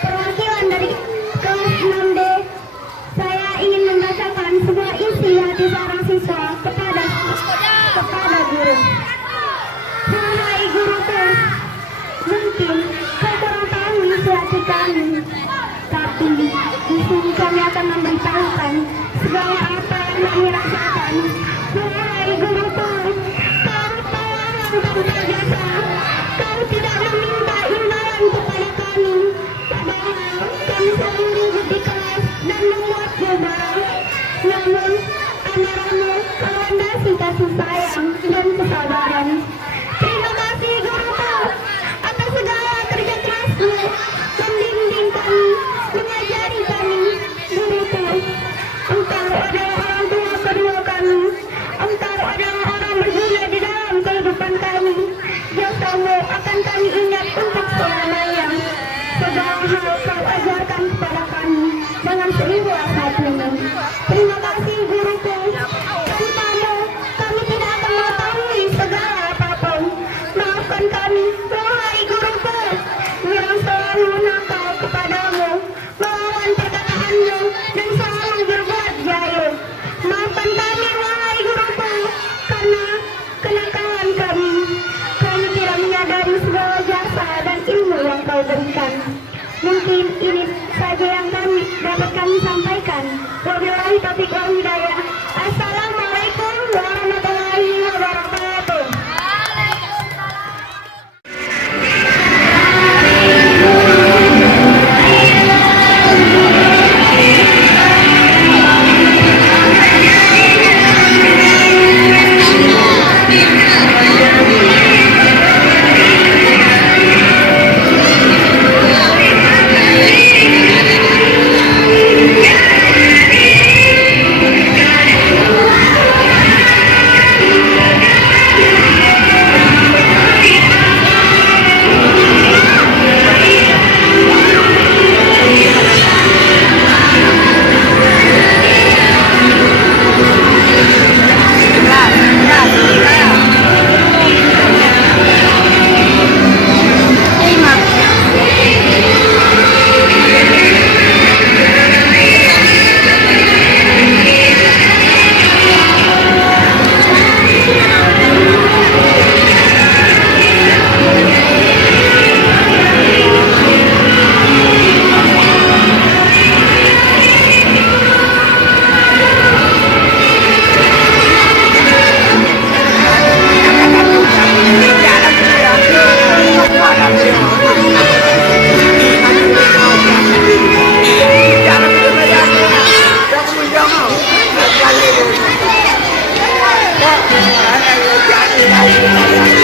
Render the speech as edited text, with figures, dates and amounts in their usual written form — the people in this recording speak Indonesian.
perwakilan dari kelas 6D, saya ingin membacakan sebuah isi hati seorang siswa kepada guru. Wahai guruku, mungkin kau kurang tahu isi hati kami, tapi di sini kami akan memberitahukan segala apa yang kami rasakan. Wahai guruku, kau tolong dan berjasa. Kau tidak meminta imbalan kepada kami, padahal kami sering ribut di kelas dan membuat beban. Namun amarahmu kau landasi kasih sayang dan kesabaran. Terima kasih guruku atas segala kerja kerasmu membimbing kami, mengajari kami. Guruku, engkau adalah orang tua kedua kami. Engkau adalah orang berguna di dalam kehidupan kami. Jasamu akan kami ingat untuk selamanya. Segala hal kau ajarkan kepada kami dengan seikhlas hatimu. Terima kasih guruku. Tanpamu kami tidak akan mengetahui segala apapun. Maafkan kami, wahai guruku, yang selalu nakal kepadamu, melawan perkataanmu dan selalu berbuat jahil. Maafkan kami, wahai guruku, karena kenakalan kami. Kami tidak menyadari segala jasa dan ilmu yang kau berikan. Mungkin ini saja yang dapat kami sampaikan. Wabillahi taufiq wal hidayah. Assalamualaikum warahmatullahi wabarakatuh. Jangan